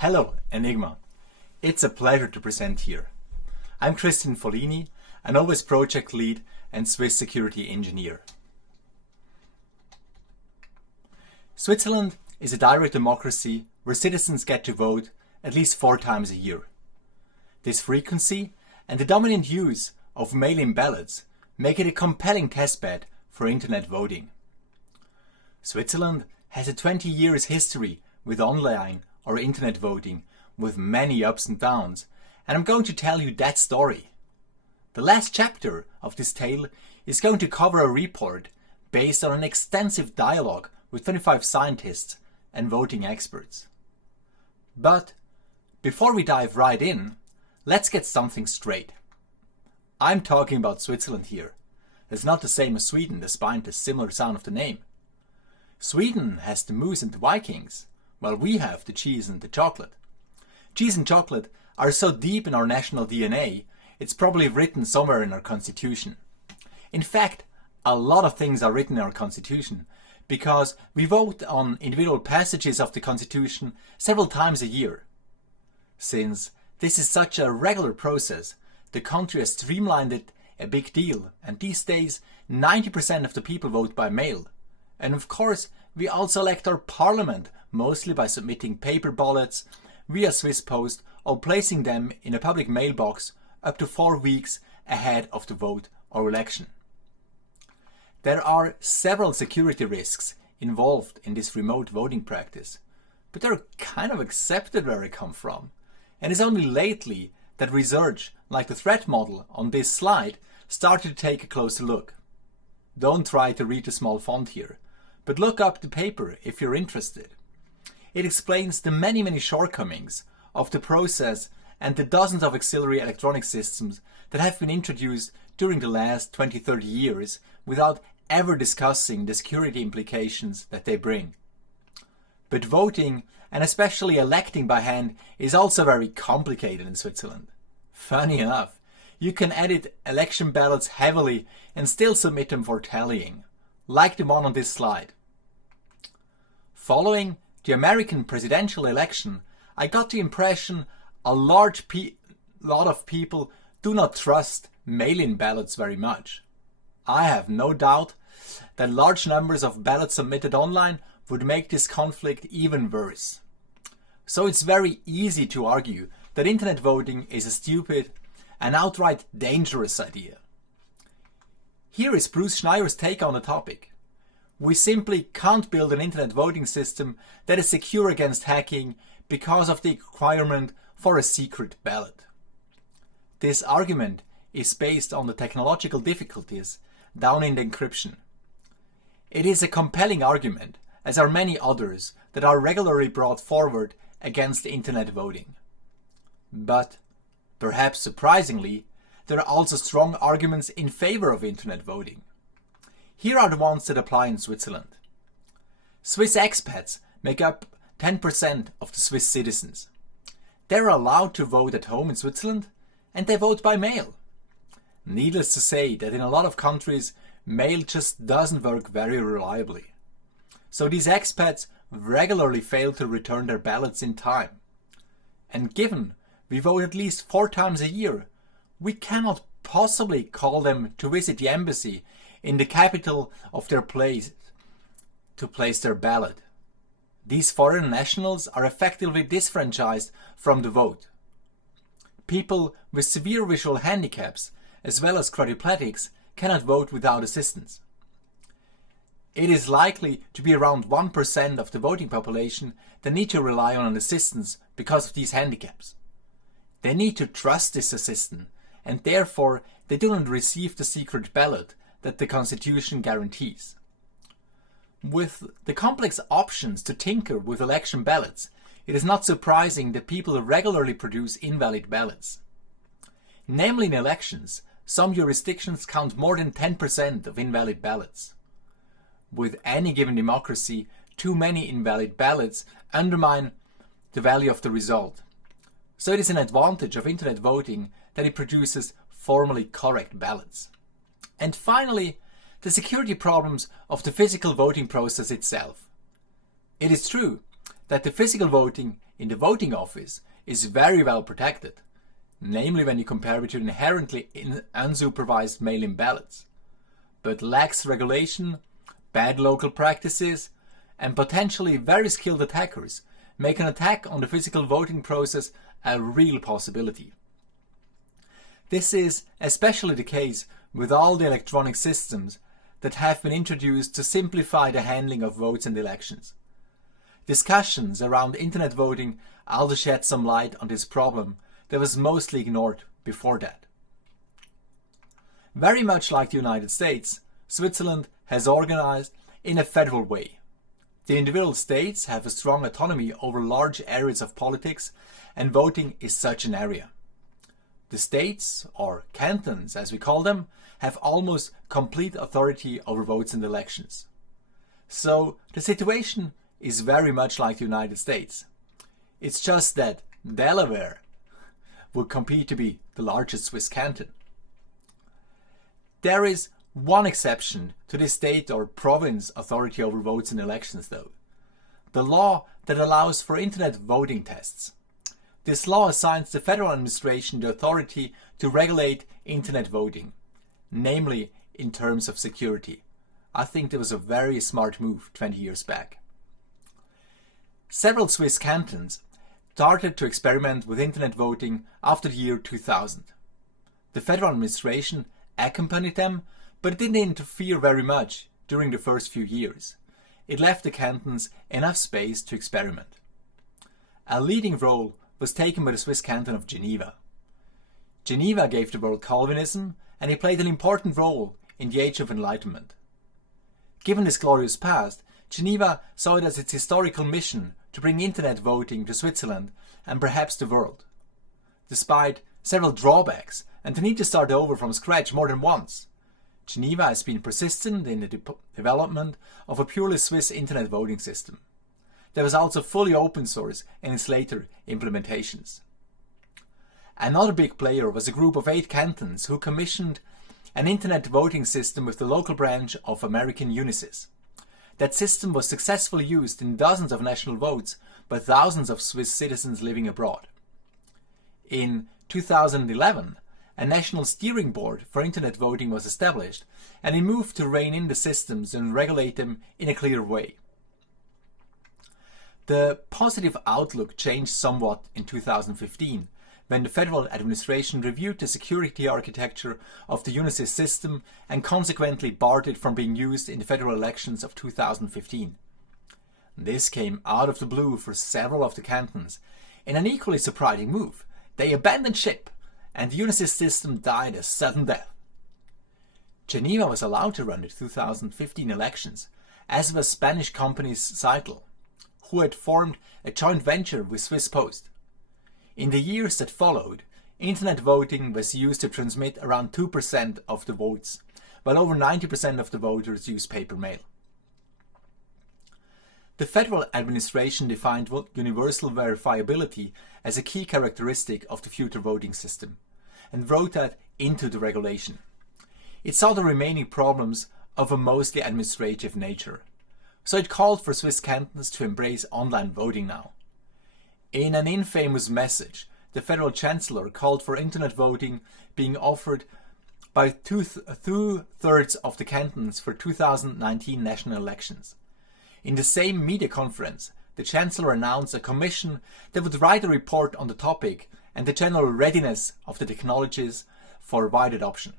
Hello, Enigma. It's a pleasure to present here. I'm Folini, an OWASP project lead and Swiss security engineer. Switzerland is a direct democracy where citizens get to vote at least 4 times a year. This frequency and the dominant use of mail-in ballots make it a compelling testbed for internet voting. Switzerland has a 20 years history with online or internet voting with many ups and downs, and I'm going to tell you that story. The last chapter of this tale is going to cover a report based on an extensive dialogue with 25 scientists and voting experts. But before we dive right in, let's get something straight. I'm talking about Switzerland here. It's not the same as Sweden despite the similar sound of the name. Sweden has the moose and the Vikings, while we have the cheese and the chocolate. Cheese and chocolate are so deep in our national DNA, it's probably written somewhere in our constitution. In fact, a lot of things are written in our constitution because we vote on individual passages of the constitution several times a year. Since this is such a regular process, the country has streamlined it a big deal, and these days 90% of the people vote by mail. And of course, we also elect our parliament, mostly by submitting paper ballots via Swiss Post or placing them in a public mailbox up to 4 weeks ahead of the vote or election. There are several security risks involved in this remote voting practice, but they're kind of accepted where I come from. And it's only lately that research, like the threat model on this slide, started to take a closer look. Don't try to read the small font here, but look up the paper if you're interested. It explains the many shortcomings of the process and the dozens of auxiliary electronic systems that have been introduced during the last 20-30 years without ever discussing the security implications that they bring. But voting, and especially electing by hand, is also very complicated in Switzerland. Funny enough, you can edit election ballots heavily and still submit them for tallying, like the one on this slide. Following the American presidential election, I got the impression a lot of people do not trust mail-in ballots very much. I have no doubt that large numbers of ballots submitted online would make this conflict even worse. So it's very easy to argue that internet voting is a stupid and outright dangerous idea. Here is Bruce Schneier's take on the topic. We simply can't build an internet voting system that is secure against hacking because of the requirement for a secret ballot. This argument is based on the technological difficulties down in the encryption. It is a compelling argument, as are many others that are regularly brought forward against internet voting. But, perhaps surprisingly, there are also strong arguments in favor of internet voting. Here are the ones that apply in Switzerland. Swiss expats make up 10% of the Swiss citizens. They're allowed to vote at home in Switzerland, and they vote by mail. Needless to say that in a lot of countries, mail just doesn't work very reliably. So these expats regularly fail to return their ballots in time. And given we vote at least 4 times a year, we cannot possibly call them to visit the embassy in the capital of their place to place their ballot. These foreign nationals are effectively disfranchised from the vote. People with severe visual handicaps, as well as quadriplegics, cannot vote without assistance. It is likely to be around 1% of the voting population that need to rely on an assistance because of these handicaps. They need to trust this assistant, and therefore they do not receive the secret ballot that the Constitution guarantees. With the complex options to tinker with election ballots, it is not surprising that people regularly produce invalid ballots. Namely, in elections, some jurisdictions count more than 10% of invalid ballots. With any given democracy, too many invalid ballots undermine the value of the result. So it is an advantage of internet voting that it produces formally correct ballots. And finally, the security problems of the physical voting process itself. It is true that the physical voting in the voting office is very well protected, namely when you compare it to inherently unsupervised mail-in ballots, but lax regulation, bad local practices, and potentially very skilled attackers make an attack on the physical voting process a real possibility. This is especially the case with all the electronic systems that have been introduced to simplify the handling of votes and elections. Discussions around internet voting also shed some light on this problem that was mostly ignored before that. Very much like the United States, Switzerland has organized in a federal way. The individual states have a strong autonomy over large areas of politics, and voting is such an area. The states, or cantons as we call them, have almost complete authority over votes and elections. So the situation is very much like the United States. It's just that Delaware would compete to be the largest Swiss canton. There is one exception to the state or province authority over votes and elections though. The law that allows for internet voting tests. This law assigns the federal administration the authority to regulate internet voting, namely in terms of security. I think that was a very smart move 20 years back. Several Swiss cantons started to experiment with internet voting after the year 2000. The federal administration accompanied them, but it didn't interfere very much during the first few years. It left the cantons enough space to experiment. A leading role was taken by the Swiss canton of Geneva. Geneva gave the world Calvinism, and it played an important role in the Age of Enlightenment. Given this glorious past, Geneva saw it as its historical mission to bring internet voting to Switzerland and perhaps the world. Despite several drawbacks and the need to start over from scratch more than once, Geneva has been persistent in the development of a purely Swiss internet voting system that was also fully open source in its later implementations. Another big player was a group of 8 cantons who commissioned an internet voting system with the local branch of American UNISYS. That system was successfully used in dozens of national votes by thousands of Swiss citizens living abroad. In 2011, a national steering board for internet voting was established, and it moved to rein in the systems and regulate them in a clear way. The positive outlook changed somewhat in 2015, when the federal administration reviewed the security architecture of the UNISYS system and consequently barred it from being used in the federal elections of 2015. This came out of the blue for several of the cantons. In an equally surprising move, they abandoned ship, and the UNISYS system died a sudden death. Geneva was allowed to run the 2015 elections, as was Spanish company Cytel, who had formed a joint venture with Swiss Post. In the years that followed, internet voting was used to transmit around 2% of the votes, while over 90% of the voters used paper mail. The federal administration defined universal verifiability as a key characteristic of the future voting system, and wrote that into the regulation. It saw the remaining problems of a mostly administrative nature, so it called for Swiss cantons to embrace online voting now. In an infamous message, the federal chancellor called for internet voting being offered by two-thirds of the cantons for 2019 national elections. In the same media conference, the chancellor announced a commission that would write a report on the topic and the general readiness of the technologies for wide adoption.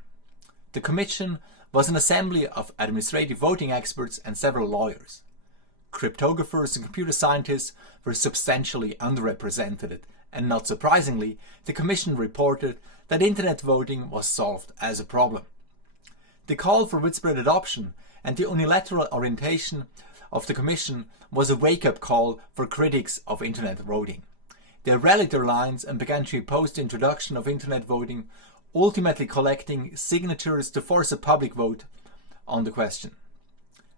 The commission was an assembly of administrative voting experts and several lawyers. Cryptographers and computer scientists were substantially underrepresented, and not surprisingly, the Commission reported that internet voting was solved as a problem. The call for widespread adoption and the unilateral orientation of the Commission was a wake-up call for critics of internet voting. They rallied their lines and began to oppose the introduction of internet voting, ultimately collecting signatures to force a public vote on the question.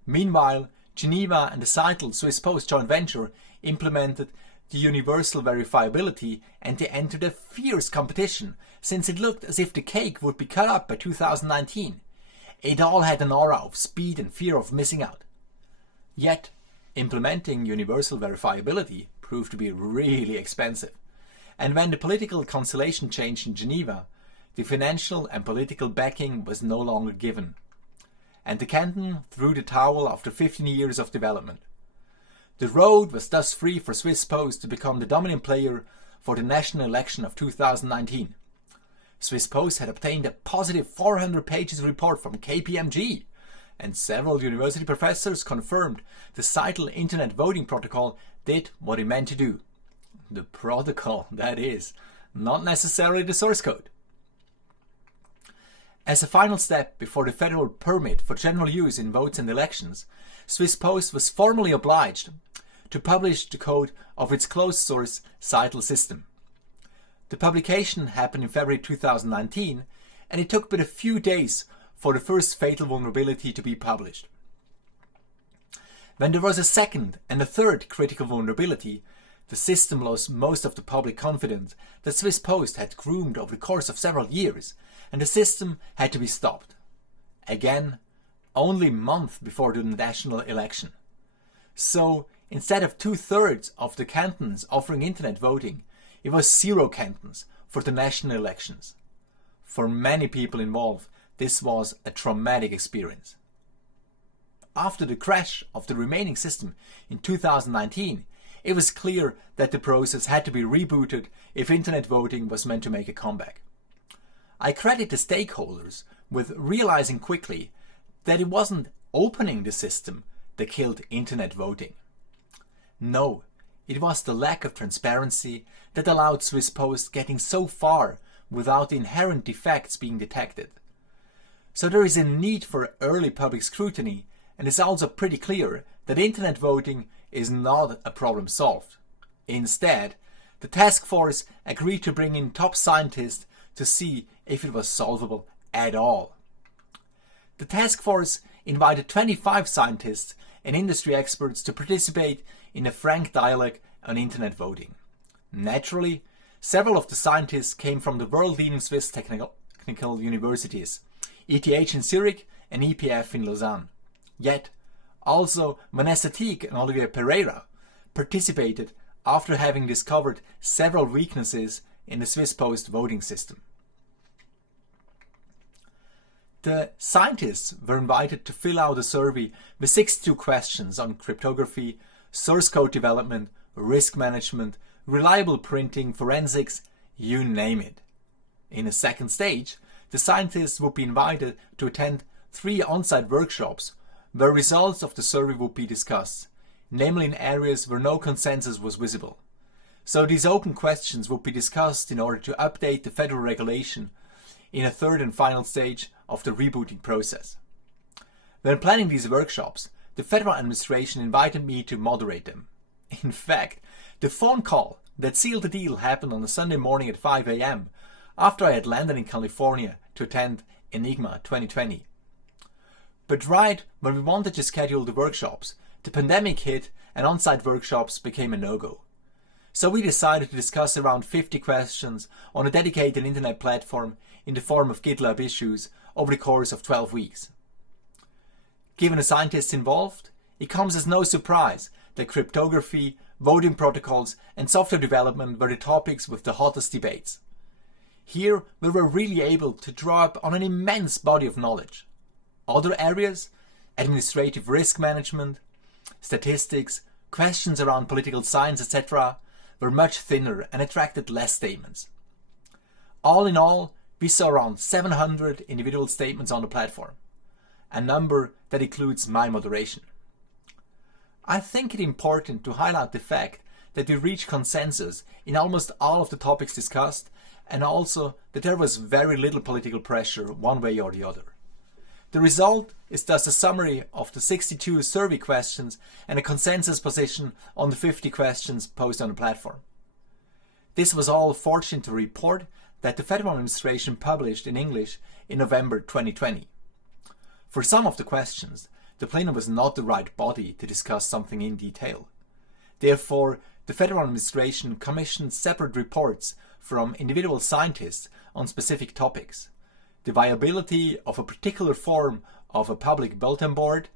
Meanwhile, Geneva and the Cytel Swiss Post joint venture implemented the universal verifiability, and they entered a fierce competition, since it looked as if the cake would be cut up by 2019. It all had an aura of speed and fear of missing out. Yet, implementing universal verifiability proved to be really expensive. And when the political constellation changed in Geneva, the financial and political backing was no longer given. And the canton threw the towel after 15 years of development. The road was thus free for Swiss Post to become the dominant player for the national election of 2019. Swiss Post had obtained a positive 400 pages report from KPMG, and several university professors confirmed the CITL Internet Voting Protocol did what it meant to do. The protocol, that is, not necessarily the source code. As a final step before the federal permit for general use in votes and elections, Swiss Post was formally obliged to publish the code of its closed source CITL system. The publication happened in February 2019, and it took but a few days for the first fatal vulnerability to be published. When there was a second and a third critical vulnerability, the system lost most of the public confidence that Swiss Post had groomed over the course of several years, and the system had to be stopped. Again, only a month before the national election. So, instead of 2/3 of the cantons offering internet voting, it was 0 cantons for the national elections. For many people involved, this was a traumatic experience. After the crash of the remaining system in 2019, it was clear that the process had to be rebooted if internet voting was meant to make a comeback. I credit the stakeholders with realizing quickly that it wasn't opening the system that killed internet voting. No, it was the lack of transparency that allowed Swiss Post getting so far without the inherent defects being detected. So there is a need for early public scrutiny, and it's also pretty clear that internet voting is not a problem solved. Instead, the task force agreed to bring in top scientists to see if it was solvable at all. The task force invited 25 scientists and industry experts to participate in a frank dialogue on internet voting. Naturally, several of the scientists came from the world-leading Swiss technical universities, ETH in Zurich and EPF in Lausanne. Yet, also Vanessa Teague and Olivier Pereira participated after having discovered several weaknesses in the Swiss Post voting system. The scientists were invited to fill out a survey with 62 questions on cryptography, source code development, risk management, reliable printing, forensics, you name it. In a second stage, the scientists would be invited to attend 3 on-site workshops where results of the survey would be discussed, namely in areas where no consensus was visible. So these open questions would be discussed in order to update the federal regulation in a third and final stage of the rebooting process. When planning these workshops, the federal administration invited me to moderate them. In fact, the phone call that sealed the deal happened on a Sunday morning at 5 a.m. after I had landed in California to attend Enigma 2020. But right when we wanted to schedule the workshops, the pandemic hit and on-site workshops became a no-go. So we decided to discuss around 50 questions on a dedicated internet platform in the form of GitLab issues over the course of 12 weeks. Given the scientists involved, it comes as no surprise that cryptography, voting protocols and software development were the topics with the hottest debates. Here we were really able to draw up on an immense body of knowledge. Other areas, administrative risk management, statistics, questions around political science, etc., were much thinner and attracted less statements. All in all, we saw around 700 individual statements on the platform, a number that includes my moderation. I think it important to highlight the fact that we reached consensus in almost all of the topics discussed, and also that there was very little political pressure one way or the other. The result is thus a summary of the 62 survey questions and a consensus position on the 50 questions posted on the platform. This was all fortunate to report that the Federal Administration published in English in November 2020. For some of the questions, the plenum was not the right body to discuss something in detail. Therefore, the Federal Administration commissioned separate reports from individual scientists on specific topics. The viability of a particular form of a public bulletin board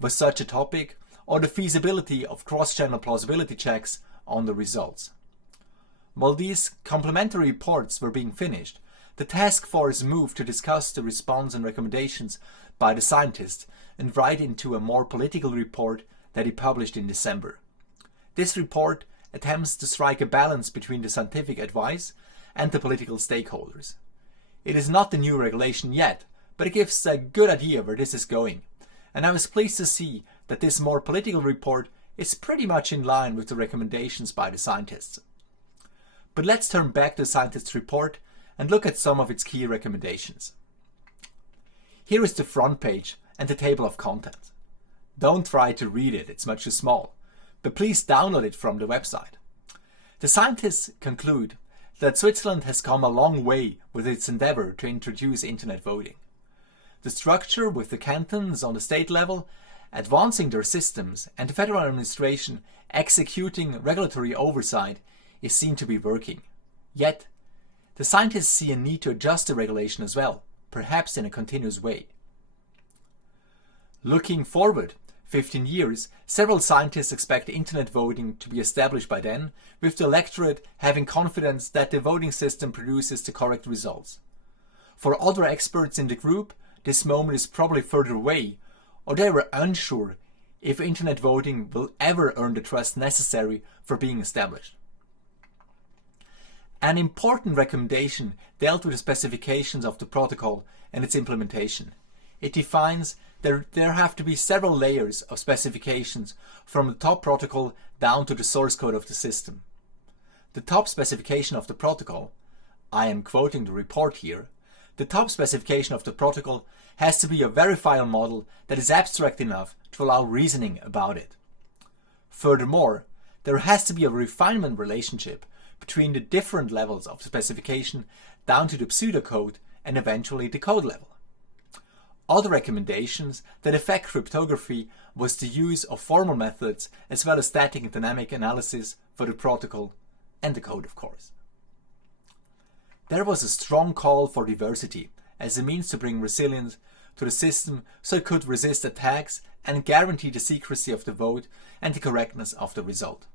was such a topic, or the feasibility of cross-channel plausibility checks on the results. While these complementary reports were being finished, the task force moved to discuss the response and recommendations by the scientists and write into a more political report that he published in December. This report attempts to strike a balance between the scientific advice and the political stakeholders. It is not the new regulation yet, but it gives a good idea where this is going, and I was pleased to see that this more political report is pretty much in line with the recommendations by the scientists. But let's turn back to the scientists' report and look at some of its key recommendations. Here is the front page and the table of contents. Don't try to read it, it's much too small, but please download it from the website. The scientists conclude that Switzerland has come a long way with its endeavor to introduce internet voting. The structure with the cantons on the state level advancing their systems and the federal administration executing regulatory oversight is seen to be working. Yet, the scientists see a need to adjust the regulation as well, perhaps in a continuous way. Looking forward 15 years, several scientists expect internet voting to be established by then, with the electorate having confidence that the voting system produces the correct results. For other experts in the group, this moment is probably further away, or they were unsure if internet voting will ever earn the trust necessary for being established. An important recommendation dealt with the specifications of the protocol and its implementation. It defines that there have to be several layers of specifications from the top protocol down to the source code of the system. The top specification of the protocol, I am quoting the report here, the top specification of the protocol has to be a verifiable model that is abstract enough to allow reasoning about it. Furthermore, there has to be a refinement relationship between the different levels of the specification down to the pseudocode and eventually the code level. Other recommendations that affect cryptography was the use of formal methods as well as static and dynamic analysis for the protocol and the code, of course. There was a strong call for diversity as a means to bring resilience to the system so it could resist attacks and guarantee the secrecy of the vote and the correctness of the result.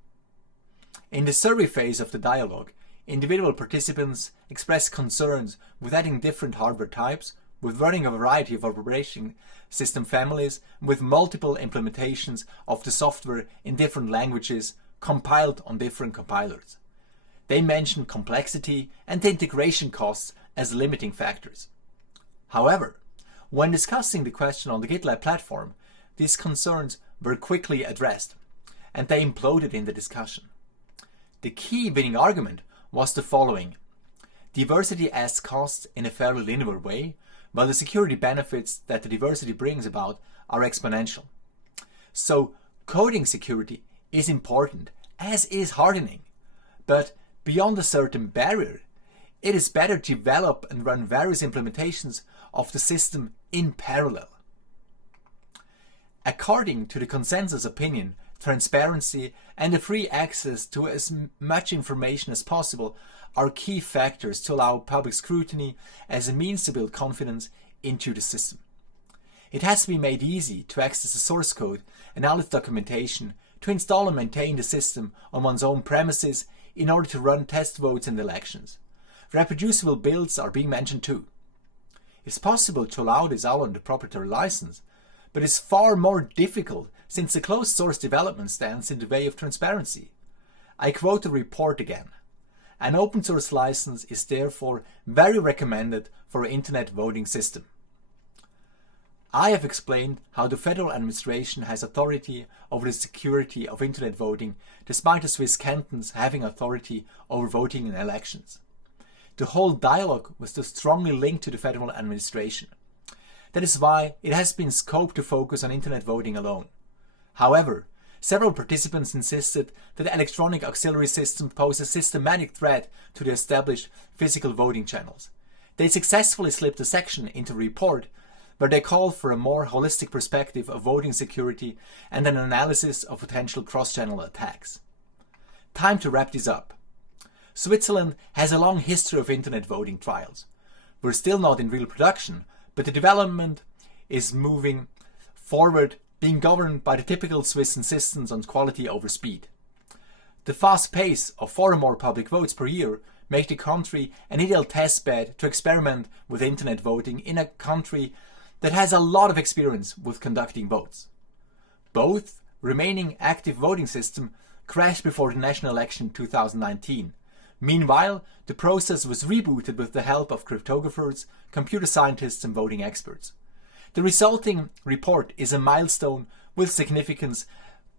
In the survey phase of the dialogue, individual participants expressed concerns with adding different hardware types, with running a variety of operating system families, with multiple implementations of the software in different languages compiled on different compilers. They mentioned complexity and the integration costs as limiting factors. However, when discussing the question on the GitLab platform, these concerns were quickly addressed, and they imploded in the discussion. The key winning argument was the following: diversity adds costs in a fairly linear way, while the security benefits that the diversity brings about are exponential. So coding security is important, as is hardening, but beyond a certain barrier, it is better to develop and run various implementations of the system in parallel. According to the consensus opinion, transparency and the free access to as much information as possible are key factors to allow public scrutiny as a means to build confidence into the system. It has to be made easy to access the source code and all its documentation, to install and maintain the system on one's own premises in order to run test votes and elections. Reproducible builds are being mentioned too. It's possible to allow this all under proprietary license, but it's far more difficult since the closed source development stands in the way of transparency. I quote the report again. An open source license is therefore very recommended for an internet voting system. I have explained how the federal administration has authority over the security of internet voting, despite the Swiss cantons having authority over voting in elections. The whole dialogue was thus strongly linked to the federal administration. That is why it has been scoped to focus on internet voting alone. However, several participants insisted that the electronic auxiliary system posed a systematic threat to the established physical voting channels. They successfully slipped a section into the report where they called for a more holistic perspective of voting security and an analysis of potential cross-channel attacks. Time to wrap this up. Switzerland has a long history of internet voting trials. We're still not in real production, but the development is moving forward, being governed by the typical Swiss insistence on quality over speed. The fast pace of 4 or more public votes per year make the country an ideal testbed to experiment with internet voting in a country that has a lot of experience with conducting votes. Both remaining active voting systems crashed before the national election in 2019. Meanwhile, the process was rebooted with the help of cryptographers, computer scientists and voting experts. The resulting report is a milestone with significance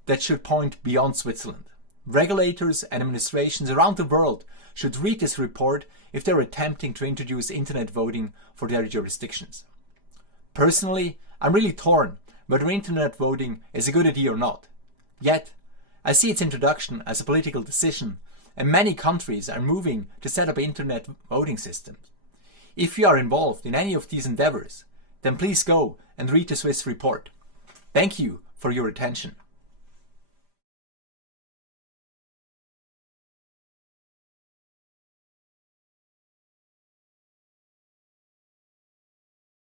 that should point beyond Switzerland. Regulators and administrations around the world should read this report if they're attempting to introduce internet voting for their jurisdictions. Personally, I'm really torn whether internet voting is a good idea or not. Yet, I see its introduction as a political decision, and many countries are moving to set up internet voting systems. If you are involved in any of these endeavors, then please go and read the Swiss report. Thank you for your attention.